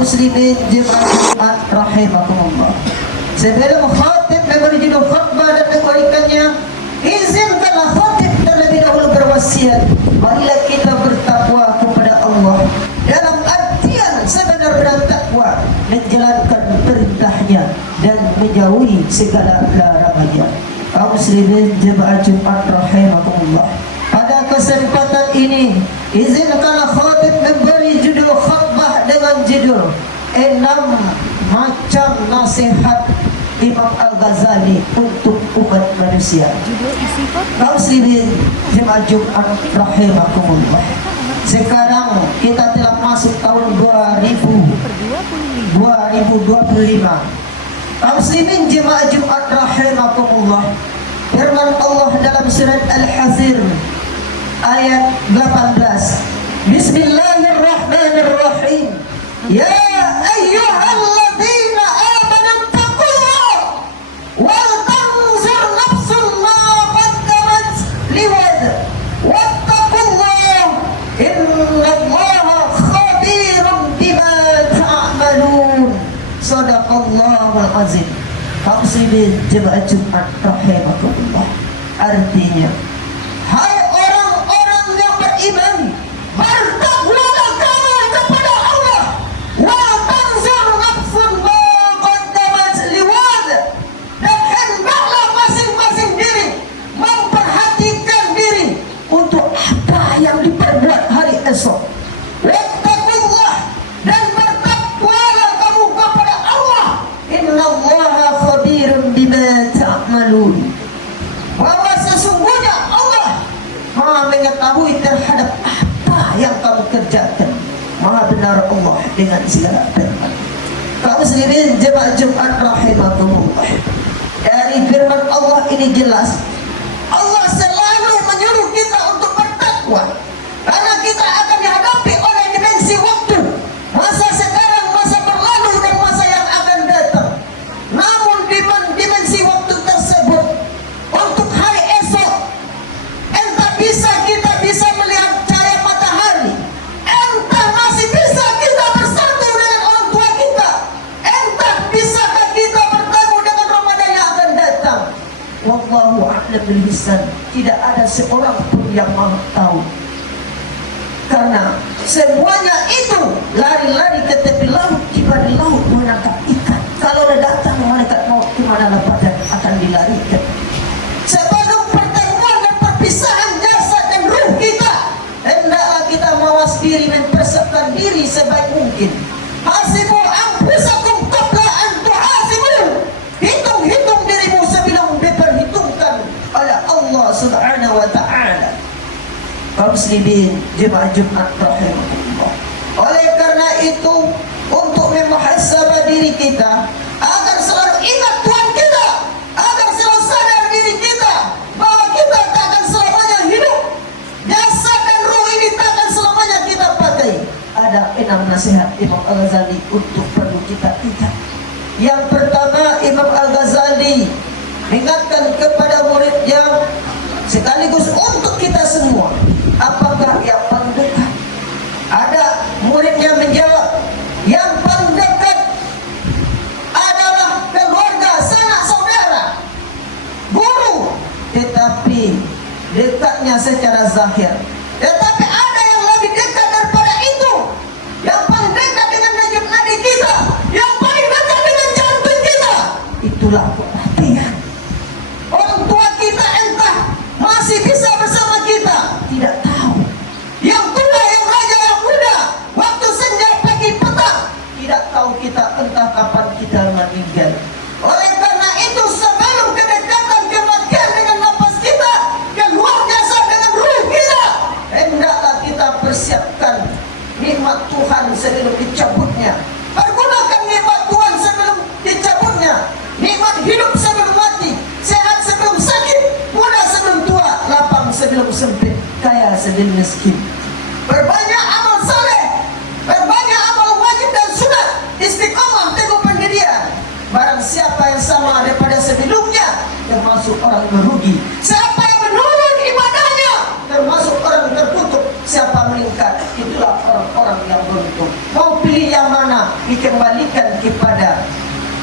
muslimin jemaah rahimakumullah. Sebelum khatib memberi judul khutbah dan memberikannya, izinkanlah khatib terlebih dahulu berwasiat, marilah kita bertakwa kepada Allah dalam artian sebenar-benar takwa, menjalankan perintahnya dan menjauhi segala larangannya. Kaum muslimin jemaah Jumat rahimakumullah, pada kesempatan ini izinkanlah khatib memberi judul khutbah dengan judul 6 macam nasihat Imam Al-Ghazali untuk umat manusia. Kaum muslimin jemaah Jumat rahimakumullah, sekarang kita telah masuk tahun 2025. Kaum muslimin jemaah Jumat rahimakumullah, firman Allah dalam surat Al-Hasr ayat 18, Bismillahirrahmanirrahim, ya ayyuhalladzina amanu taqullah wal tanzur nafsun ma qaddamat liwad wattaqullah innallaha khabirun bima ta'malun. Shadaqallahul azim. Kaum muslimin jemaah Jumat rahimakumullah, artinya, hai orang-orang yang beriman, bertakwalah kamu kepada Allah, wa tanzur nafsun ma qaddamat liwad, dan hendaklah masing-masing diri memperhatikan diri untuk apa yang diperbuat hari esok. Wattaqullah, dan bertakwalah kamu kepada Allah, innallaha khabirun bima ta'malun, bahwa sesungguhnya Allah Maha mengetahui terhadap apa yang kamu kerjakan. Maha benar Allah dengan segala firman. Kaum muslimin jemaah Jumat rahimakumullah, dari firman Allah ini jelas Allah selalu menyuruh kita untuk bertakwa, karena kita akan dihadapi oleh dimensi waktu, masa sekarang, masa berlalu, dan masa yang akan datang. Namun dimensi waktu tersebut untuk hari esok, entah kita bisa melihat cahaya matahari, entah masih bisa kita bersatu dengan orang tua kita, entah bisakah kita bertemu dengan Ramadan yang akan datang. Wallahu a'lam bil hisab. Tidak ada seorang pun yang maha tahu, karena semuanya itu lari-lari ke tepi laut, tiba di laut menangkap ikan. Kalau datang malaikat maut, kemana badan akan dilarikan. Sebelum pertemuan dan perpisahan jasad dan ruh kita, hendaklah kita mawas diri, mempersiapkan diri sebaik mungkin. Hasibu anfusakum qabla an tuhasibu. Hitung-hitung dirimu sebelum diperhitungkan oleh Allah Subhanahu wa ta'ala. Kaum muslimin jemaah Jumat rahimahullah, oleh karena itu, untuk memuhasabah diri kita agar selalu ingat Tuhan kita, agar selalu sadar diri kita bahwa kita tak akan selamanya hidup, jasad dan ruh ini tak akan selamanya kita pakai. Ada 6 nasihat Imam Al-Ghazali untuk perlu kita ingat. Yang pertama, Imam Al-Ghazali mengingatkan kepada muridnya sekaligus untuk kita semua, apakah yang paling dekat? Ada murid yang menjawab, yang paling dekat adalah keluarga, sanak saudara, guru, tetapi dekatnya secara zahir. Tetapi ada yang lebih dekat daripada itu, yang paling dekat dengan najib nadi kita, yang paling dekat dengan jantung kita. Itulah kematian. Orang tua kita entah masih bisa bersama kita, tidak tahu. Yang tua, yang raja, yang muda, waktu senja, pagi, petang, tidak tahu kita entah kapan kita meninggal. Oleh karena itu, sebelum kedekatan kematian dengan nafas kita, keluar jasad dengan ruh kita, hendaklah kita persiapkan nikmat Tuhan sebelum dicabutnya. Pergunakan nikmat Tuhan sebelum dicabutnya. Nikmat hidup sebelum mati, sehat sebelum sakit, muda sebelum tua, lapang sebelum sempit, kaya sebelum miskin. Berbanyak amal saleh, berbanyak amal wajib dan sunat, istiqomah, teguh pendirian. Barang siapa yang sama daripada sebelumnya, termasuk orang merugi. Siapa yang menurun ibadahnya, termasuk orang terkutuk. Siapa meningkat, itulah orang-orang yang beruntung. Mau pilih yang mana? dikembalikan kepada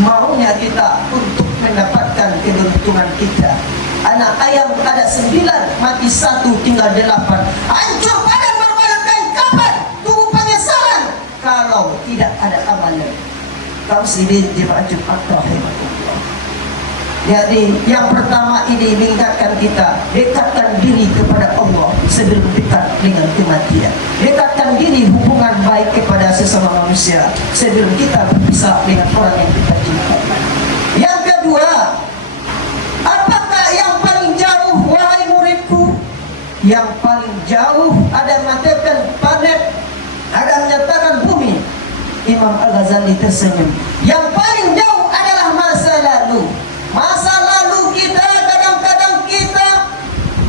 maunya kita untuk mendapatkan keberuntungan kita. Anak ayam ada 9, mati 1, tinggal 8. Hancur badan berbagai kapan, tunggu penyesalan kalau tidak ada amalan. Kaum muslimin jemaah Jumat rahimahullah. Jadi yang pertama ini mengingatkan kita, dekatkan diri kepada Allah sebelum dekat dengan kematian. Dekatkan diri hubungan baik kepada sesama manusia sebelum kita berpisah dengan orang yang kita cintai. Yang kedua, apakah yang paling jauh wahai muridku? Yang paling jauh ada mengatakan planet, ada menyatakan bumi. Imam Al-Ghazali tersenyum. Yang paling jauh adalah masa lalu. Masa lalu kita kadang-kadang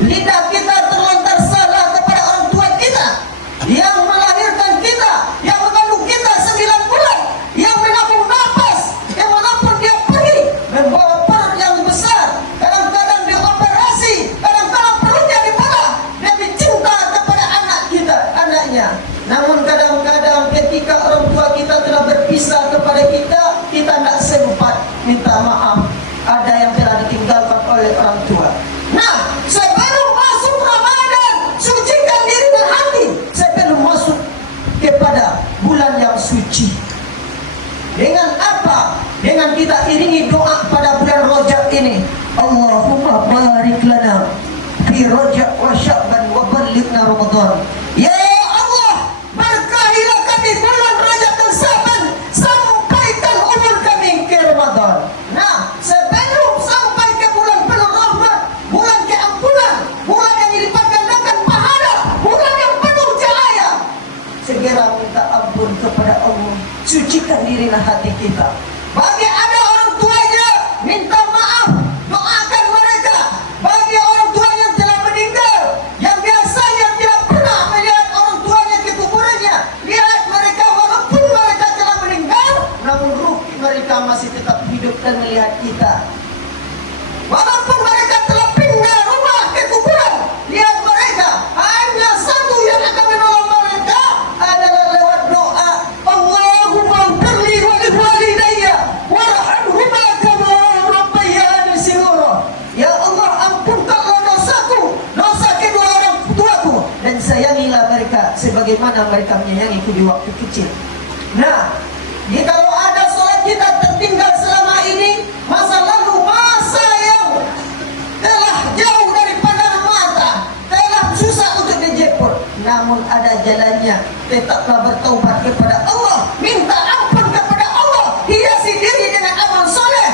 lidah kita terlontar salah kepada orang tua kita yang melahirkan kita, yang mengandung kita 9 bulan, yang menabung nafas, yang manapun dia pergi membawa perut yang besar. Kadang-kadang dia operasi, kadang-kadang perutnya dibelah. Dia cinta kepada anaknya. Namun kadang-kadang ketika orang tua kita telah berpisah kepada kita tidak sempat minta maaf. Ada yang telah ditinggalkan oleh orang tua. Nah, sebelum masuk Ramadan, sucikan diri dan hati sebelum masuk kepada bulan yang suci. Dengan apa? Dengan kita iringi doa pada bulan Rajab ini. Allahumma barik lana fi Rajab wa Sya'ban wa ballighna Ramadan. Ya Allah, berkahilah kami bulan Rajab dan Sya'ban, sampaikan umur kami ke Ramadan. Nah, sebelum sampai ke bulan penuh rahmat, bulan keampunan, bulan yang dilipat gandakan pahala, bulan yang penuh cahaya, segera minta ampun kepada Allah. Sucikan dirilah hati kita. Bagi ada orang tuanya, minta maaf, doakan mereka. Bagi orang tua yang telah meninggal, yang biasanya tidak pernah melihat orang tuanya ke kuburannya, lihat mereka walaupun mereka telah meninggal, namun ruh mereka masih tetap hidup dan melihat kita. Walaupun mereka telah pindah rumah ke kuburan, lihat mereka. Hanya satu yang akan menolong mereka adalah lewat doa. Allahumma ighfirli wa li walidayya warhamhuma kama rabbayani shighara. Ya Allah, ampunkanlah dosaku, dosa kedua orang tuaku, dan sayangilah mereka sebagaimana mereka menyayangiku di waktu kecil. Nah, kalau ada sholat kita tertinggal selama ini, masa lalu, masa yang telah jauh dari pandangan mata, telah susah untuk dijemput, namun ada jalannya. Tetaplah bertaubat kepada Allah, minta ampun kepada Allah, hiasi diri dengan amal soleh,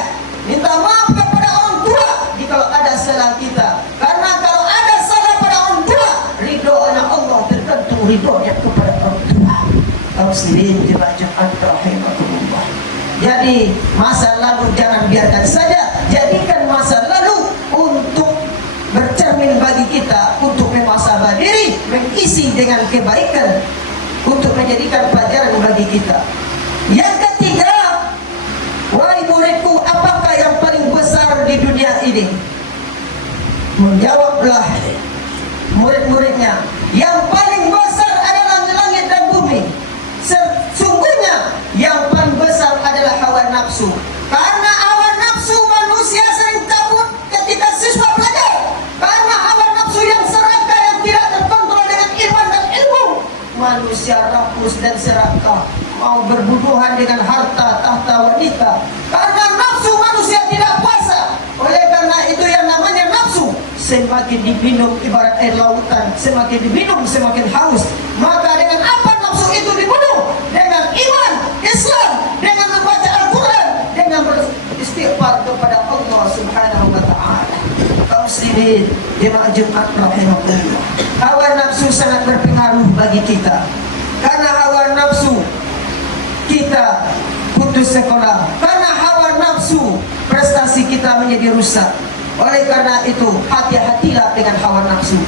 minta maaf kepada orang tua jika ada salah kita. Karena kalau ada salah pada orang tua, ridhonya Allah tergantung ridhonya kepada orang tua. Kaum muslimin jemaah Jumat rahimahullah. Jadi masa lalu jangan biarkan saja, jadikan masa lalu untuk bercermin bagi kita, untuk memuhasabah diri, mengisi dengan kebaikan, untuk menjadikan pelajaran bagi kita. Yang ketiga, wahai muridku, apakah yang paling besar di dunia ini? Menjawablah murid-muridnya, yang paling besar adalah langit dan bumi. Sesungguhnya yang paling besar adalah hawa nafsu. Karena hawa nafsu manusia sering kabur ketika siswa belajar. Karena hawa nafsu yang serakah, yang tidak terkontrol dengan iman dan ilmu, manusia rakus dan serakah, mau berbuduhan dengan harta, tahta, wanita. Karena nafsu manusia tidak puasa. Oleh karena itu yang namanya nafsu, semakin diminum ibarat air lautan, semakin diminum semakin haus. Maka dengan apa nafsu itu dibunuh? Dengan iman, Islam, dengan membaca Al-Quran, dengan beristighfar kepada Allah Subhanahu wa ta'ala. Kaum muslimin jemaah Jumat rahimahullah, hawa nafsu sangat berpengaruh bagi kita. Karena hawa nafsu kita putus sekolah, karena hawa nafsu prestasi kita menjadi rusak. Oleh karena itu, hati-hatilah dengan hawa nafsu.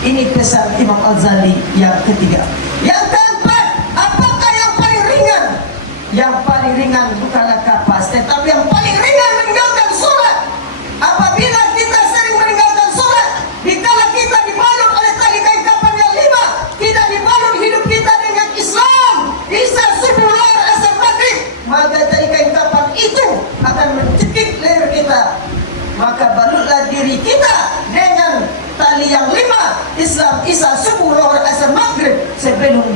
Ini pesan Imam Al-Ghazali yang ketiga. Yang keempat, apakah yang paling ringan? Yang paling ringan bukanlah kapas, tetapi yang paling ringan meninggalkan sholat. Apabila kita sering meninggalkan sholat, dikala kita dibalut oleh tali kain kafan yang 5, tidak dibalut hidup kita dengan Islam, Isya, subuh, asar, maghrib,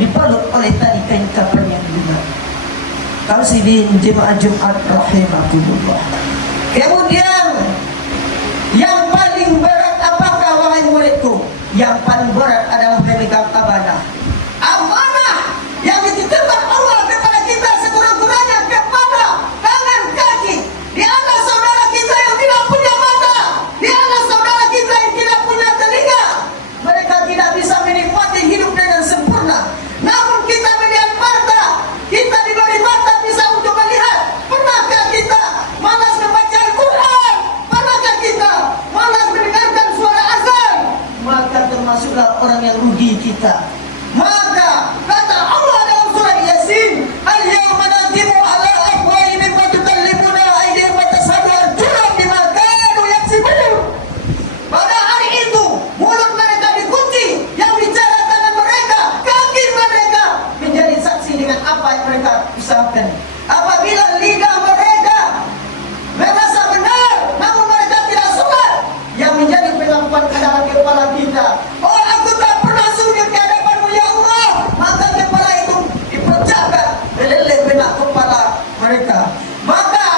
dibalut oleh tali kain kapan yang lunak. Kaum muslimin jemaah Jumat rahimakumullah. Kemudian yang paling berat apakah wahai muridku? Yang paling berat adalah memegang amanah. Amanah yang dititipkan Allah kepada kita sekurang-kurangnya kepada tangan kaki. Di anak saudara kita yang tidak punya mata, di anak saudara kita yang tidak punya telinga, mereka tidak bisa menikmati hidup dengan sempurna. Namun kita melihat mata, kita diberi mata bisa untuk melihat. Pernahkah kita malas membaca Al-Quran? Pernahkah kita malas mendengarkan suara azan? Maka termasuklah orang yang rugi kita. Maka kata Allah dalam surah Yasin, al-yawma nadimu ala afwahihim wa tukallimuna aydihim wa tashhadu arjuluhum bima kanu yaksibun. Pada hari itu mulut mereka dikunci, yang bicara tangan mereka, kaki mereka menjadi saksi dengan apa yang mereka usahakan. Apabila lidah mereka merasa benar, namun mereka tidak sholat, yang menjadi pengakuan ke dalam kepala kita, oh aku tak pernah sujud ke hadapanmu ya Allah, maka kepala itu dipecahkan, meleleh benak kepala mereka. Maka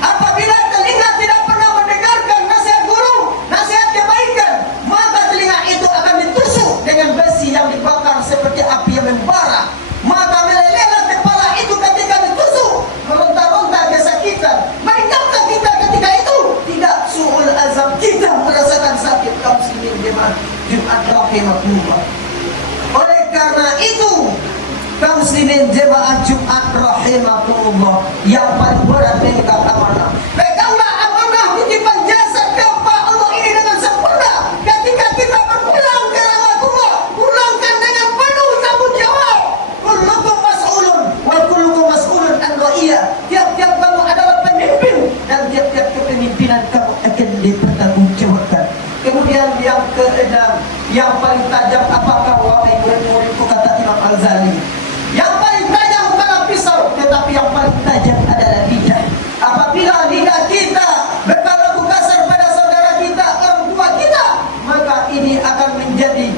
apabila telinga tidak pernah mendengarkan nasihat guru, nasihat kebaikan, maka telinga itu akan ditusuk dengan besi yang dibakar seperti api yang membara. Maka melelehlah kepala itu ketika ditusuk, meronta-ronta kesakitan. Mainkah kita ketika itu? Tidak, su'ul azab, kita merasakan sakit. Kaum muslimin jemaah Jumat rahimakumullah. Oleh karena itu, kaum muslimin jemaah Jumat rahimakumullah, yang paling berat memegang amanah. Peganglah amanah titipan jasad kepada Allah ini dengan sempurna. Ketika kita berpulang ke rahmatullah, pulangkan dengan penuh tanggung jawab. Kullukum mas'ulun wa kullukum mas'ulun an ra'iyah. Tiap-tiap kamu adalah pemimpin dan tiap-tiap kepemimpinan kamu akan dipertanggungjawabkan. Kemudian yang keenam, yang paling tajam apakah wahai murid-muridku, kata Imam Al-Ghazali? Yang paling tajam bukanlah pisau, tetapi yang paling tajam adalah lidah. Apabila lidah kita berkelaku kasar pada saudara kita, orang tua kita, maka ini akan menjadi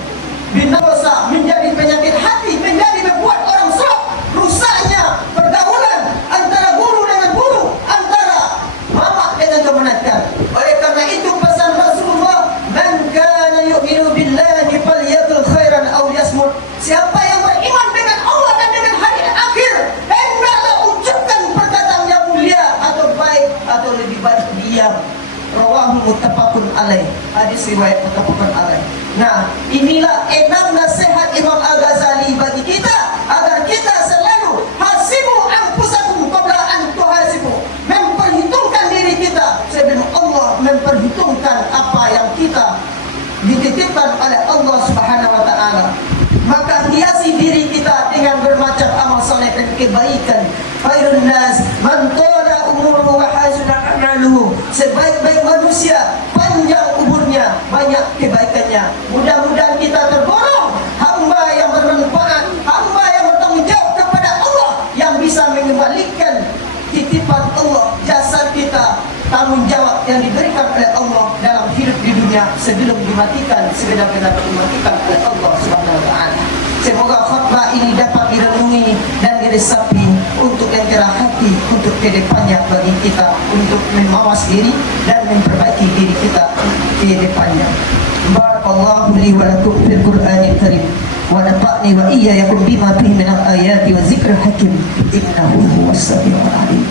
binasa, menjadi penyakit hati, menjadi membuat orang shock. Rusaknya pergaulan antara guru dengan guru, antara mama dengan kemenakan. Oleh karena itu pesan Rasulullah, man kana yu'minu billahi falyakul khairan aw yasmut. Siapa yang beriman dengan Allah dan dengan hari akhir, hendaklah ucapkan perkataan yang mulia atau baik, atau lebih baik diam. Rawahu muttafaqun alaih. Hadis riwayat muttafaqun alaih. Nah, inilah 6 nasihat Imam Al-Ghazali bagi kita agar kita selalu hasibu anfusakum qabla an tuhasibu. Memperhitungkan diri kita sebelum Allah memperhitungkan apa yang kita dititipkan oleh Allah Subhanahu wa taala. Maka hiasi diri kita dengan bermacam amal soleh dan kebaikan. Khairun nas man tala umuruhu wa hasuna amaluhu. Sebaik-baik manusia, panjang umurnya, banyak kebaikannya. Mudah-mudahan kita tergolong hamba yang bermanfaat, hamba yang bertanggung jawab kepada Allah, yang bisa mengembalikan titipan Allah, jasad kita, tanggung jawab yang diberikan oleh Allah dalam hidup di dunia sebelum dimatikan, sebenar-benar dimatikan oleh Allah Subhanahu wa taala. Semoga khutbah ini dapat direnungi dan diresapi untuk yang cerah hati untuk kedepannya bagi kita, untuk memawas diri dan memperbaiki diri kita ke depannya. Barakallahu li wa lakum fil Qur'anil Karim wa nafa'ni wa iyyakum bima fihi minal ayati wa zikril hakim innahu huwas samiul alim.